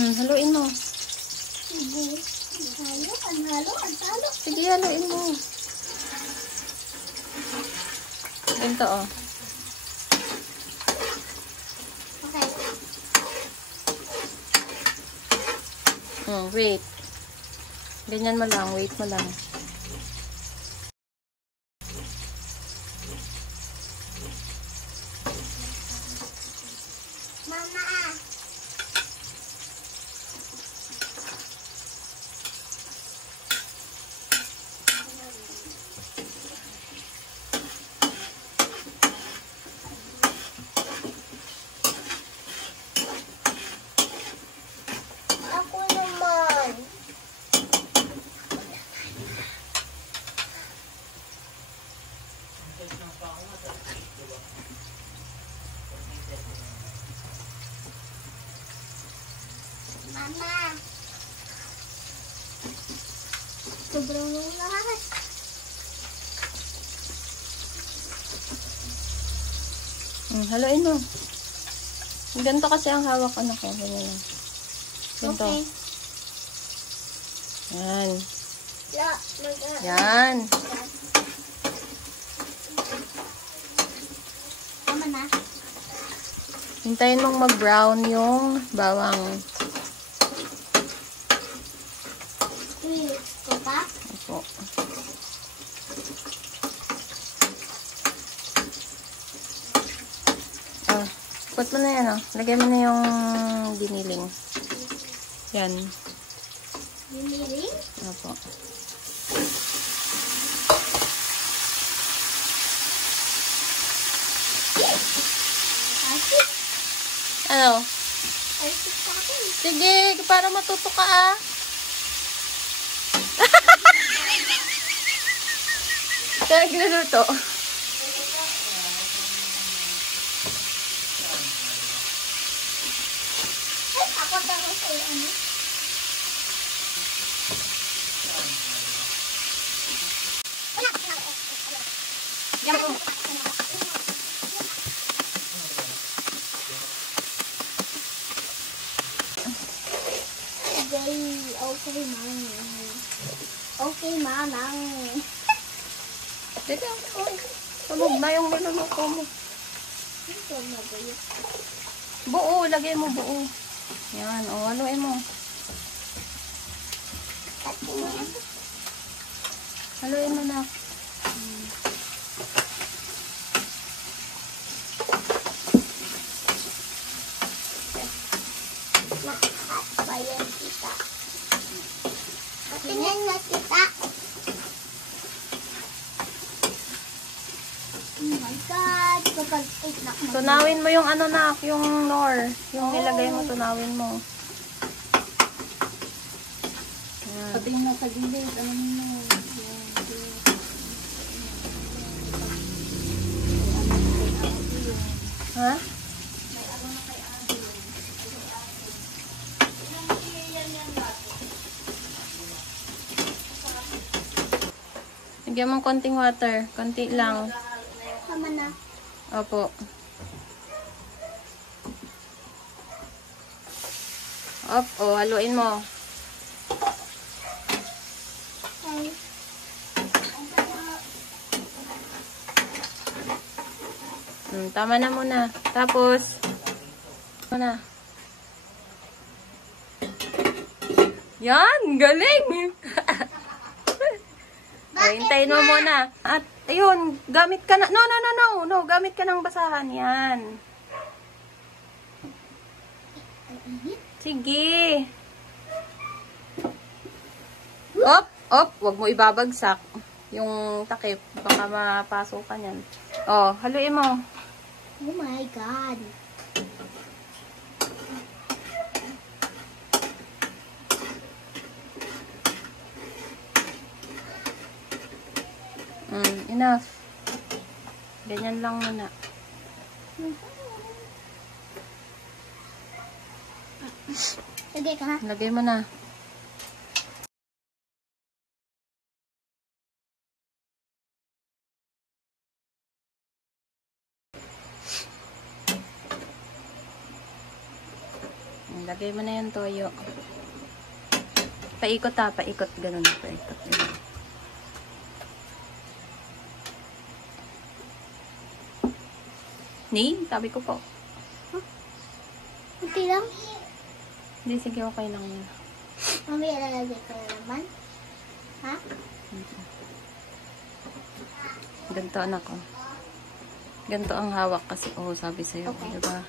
Haluin mo. Sige. Halo. Sige, haluin mo. Ganito, oh. Okay. Wait. Ganyan mo lang. Wait mo lang. Mama. Ako naman. Mama. Sobrang lahat. Haluin mo. Ganito kasi ang hawak ko. Ganyan lang. Ganito. Okay. Yan. La, Yan. Tama na. Hintayin mong mag-brown yung bawang. Ito pa? Opo. Put mo na yan, oh. Lagay mo na yung giniling. Yan. Giniling? Opo. Asik. Ano? Asik sa akin. Sige, para matuto ka, ah. Kaya nagluluto. Ako tapos ay ano? Okay, manang. Okay, manang. Sige, okay. Sunog na yung niluluto mo. Ito na ba yun? Buo, lagay mo buo. Yan, o, haluin mo. Haluin mo na. Bayan kita. Tingnan na kita. Oh my God. Kapag na. Tunawin mo yung ano na, yung nor. Yung nilagay mo, tunawin mo. Yan. Pati yung nasa gilid. Ano mo? Ha? Lagyan mo konting water. Konti lang. Tama na. Opo. O, haluin mo. Okay. Tama na muna. Tapos, muna. Yan! Galing! Hintayin mo muna. At, ayun, gamit ka na. No. Gamit ka ng basahan. Yan. Sige. Op. Huwag mo ibabagsak. Yung takip. Baka mapasukan yan. O, haluin mo. Oh my God. Enough. Ganyan lang muna. Lagay ka na. Lagay mo na. Lagay mo na yung toyo. Paikot ha, paikot. Ganun, paikot. Ganun. Sabi ko po. Okay lang. Hindi, sige, okay lang yun. Mamaya lalagay ko na naman. Ha? Ganito, anak ko. Ganito ang hawak kasi. Oo, sabi sa'yo. Okay. Diba?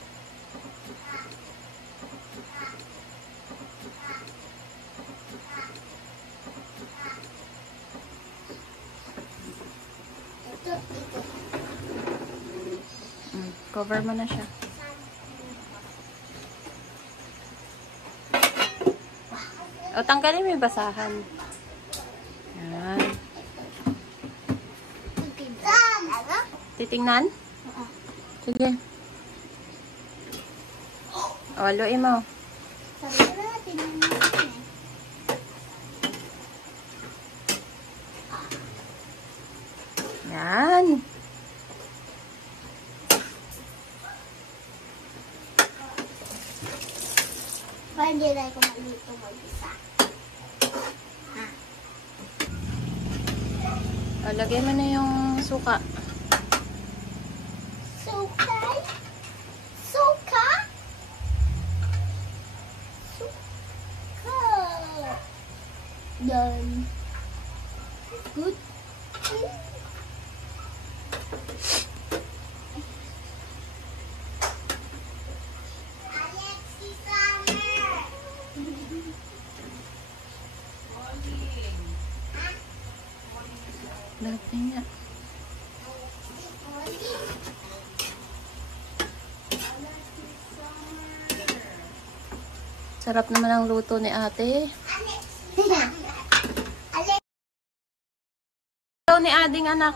Ito. Cover mo na siya. O, tanggalin mo yung basahan. Yan. Titingnan? Sige. O, haluin mo. Sabi ko na natin yung natin eh. Yan. Para hindi na ako maluto mag-isa. O, lagay mo na yung suka. Suka? Suka? Suka. Done. Good. Lagay niya. Sarap naman ang luto ni ate. Ito ni ading anak.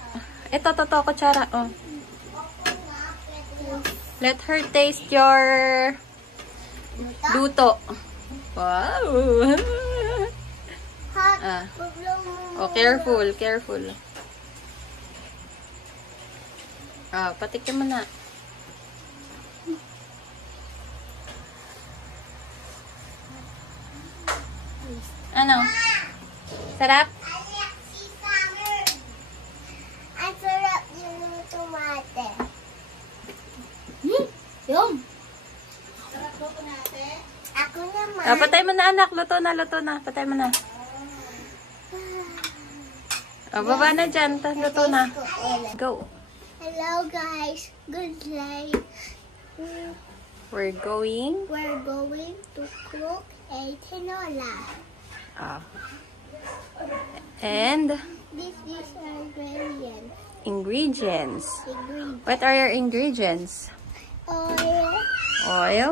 Ito, totoo, kutsara. Oh. Let her taste your luto. Wow! Hot. Ah. Oh, careful, careful. Ah, patikin mo na. Ano? Sarap? Ang sarap yung tomate. Yum. Sarap luto natin. Ako naman. Ah, patay mo na anak. Luto na, luto na. Patay mo na. Oh, baba na dyan. Luto na. Go. Hello guys. Good night. We're going. We're going to cook a tinola. Ah. And This is our ingredients. ingredients. Ingredients. What are your ingredients? Oil, Oil,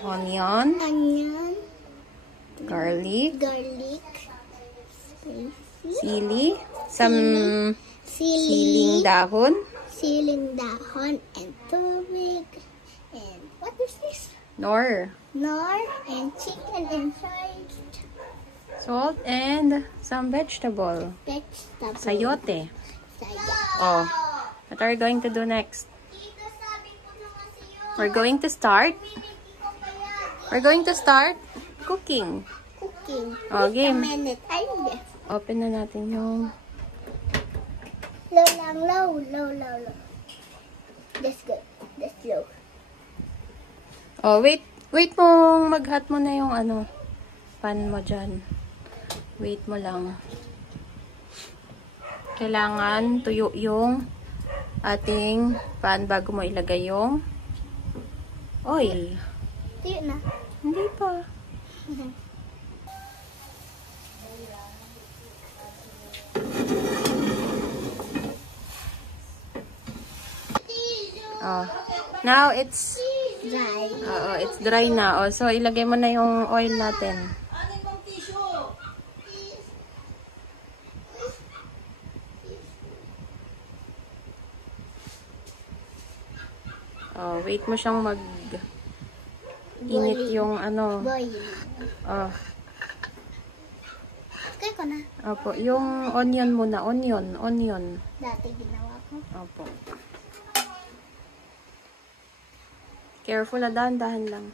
onion, onion, garlic, garlic, spicy, sili, some siling siling dahon, dahon, and tubig. And what is this? nor, Nor and chicken inside. salt, and some vegetable. Vegetable. Sayote. Sayote. Oh, what are we going to do next? We're going to start. We're going to start cooking. Cooking. Oh, Wait game. a minute. Ayun. Open na natin yung... Low lang, low, low, low, low. That's good. That's low. Oh, wait. Wait mong mag-hot mo na yung ano, pan mo dyan. Wait mo lang. Kailangan tuyo yung ating pan bago mo ilagay yung oil. Tiyo na. Hindi pa. Oh. Now it's Dry. it's dry na. Oh, so ilagay mo na yung oil natin. Oh, wait mo siyang init yung ano. Boil. Oh, Okay ko na. opo, yung onion muna, onion. Dati ginawa ko. Opo. Careful, dahan-dahan lang.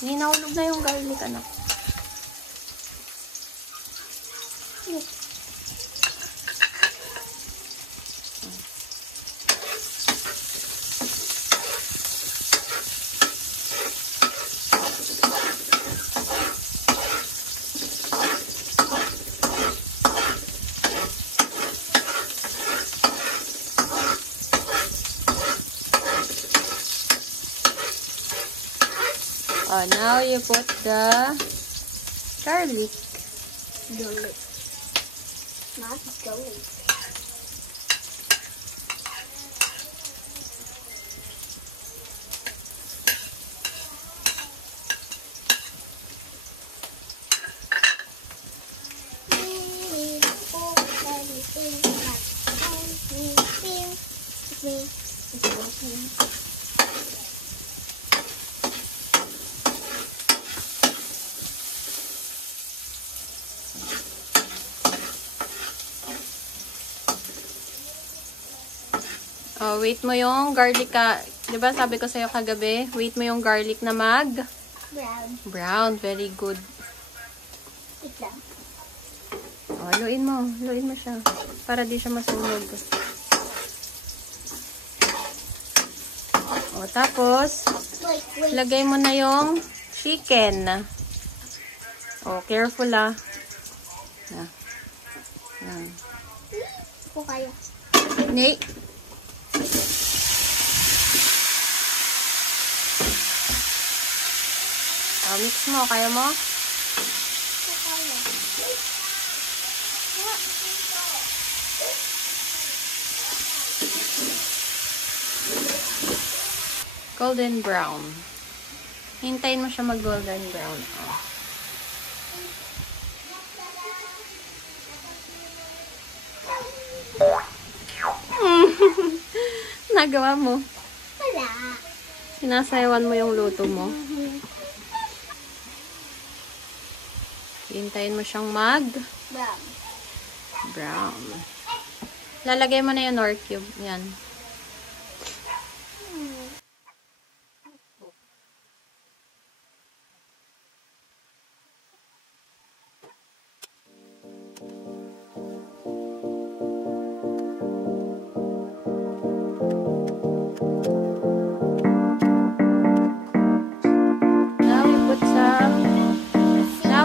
Hindi nahulog na yung garlic, anak. Oh, now you put the garlic. Garlic. Not garlic. Oh, wait mo yung garlic ka. 'Di ba sabi ko sa'yo kagabi, wait mo yung garlic na Brown. brown. Very good. Wait lang. Oh, haluin mo. Haluin mo siya. Para di siya masunog. Oh, tapos, Wait. lagay mo na yung chicken. Oh, careful ah. Yan. Kung kaya. Ni. Oh, mix mo. Kaya mo? Kung kaya. Golden brown. Hintayin mo siya mag golden brown. Oh. Nagawa mo. Wala. Sinasayawan mo yung luto mo. Hintayin mo siyang Brown. brown. Lalagay mo na yung nor cube. Yan. Now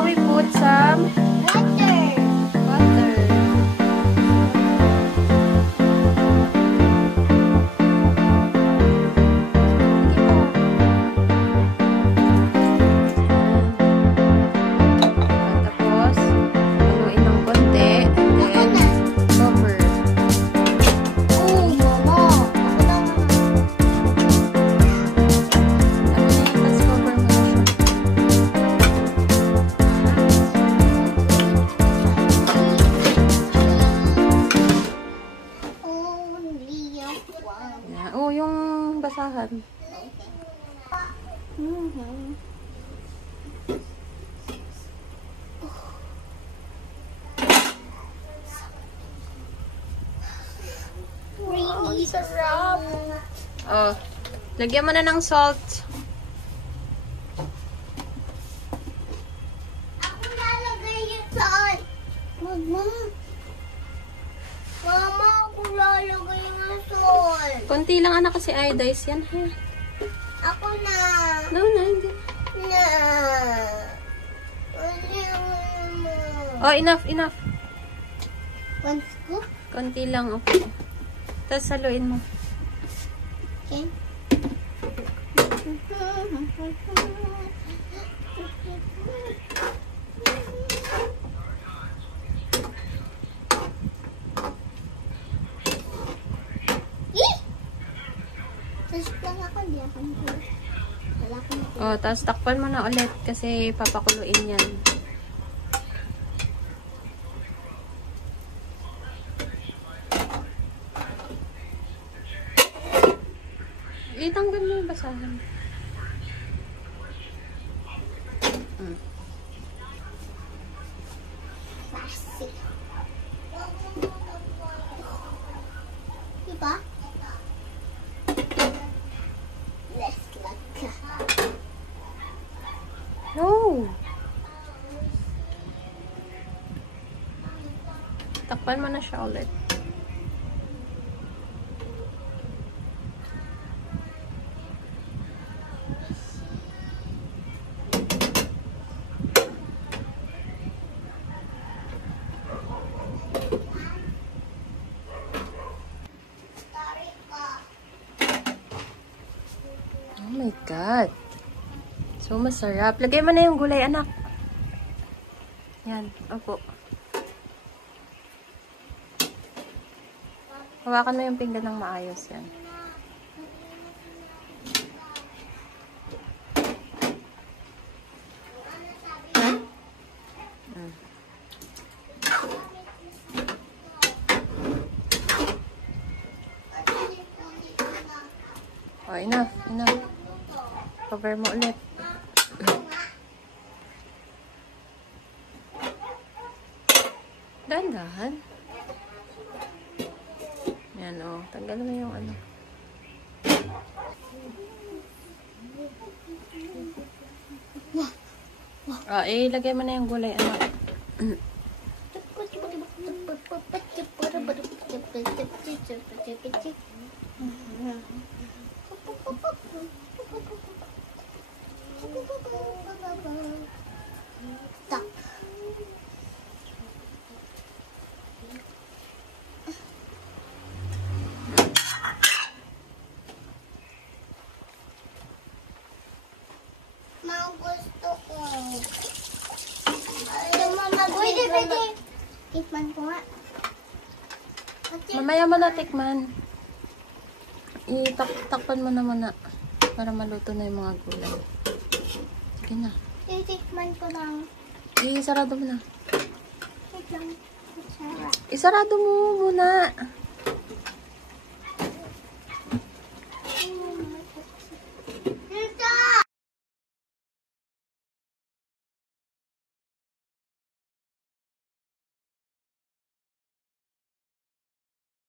we put some Water. butter. Tapos, haluin ng konti. And then, cover. Oh, mama. Ako na nga. Tapos, cover mo na siya. Only a one. Yan. Oh, yung basahan. Really sarap. Oh, lagyan mo na ng salt. Ako lalagay yung salt. Mama. Mama, ako lalagay yung salt. Konti lang anak kasi iodize yan. Ha? Ako na. No, hindi. Na. Oh, enough. One scoop. Konti lang, okay. Tapos haluin mo. Okay. Tapos lang ako, di ako nahulog. Wala akong nahulog. Oh, tapos takpan mo na ulit kasi papakuluin yan. Itanggal mo yung basahan. Plastic. Diba? Let's look. Takpan mo na siya ulit. Oh my God. So masarap. Lagay mo na yung gulay, anak. Yan. Opo. Hawakan mo yung pinggan ng maayos yan. Oh, enough. Enough. Cover mo ulit. Dahan-dahan. Yan, oh. Tanggalin mo yung ano. Oh, ilagay mo na yung gulay, anak. Stop. Mama, gusto ko. Pwede. Tikman ko nga. Mamaya mo na tikman. Takpan mo na muna para maluto na yung mga gulay. Sige na. Titikman ko lang. Isarado mo na. Wait lang. Sarap. Isarado mo muna.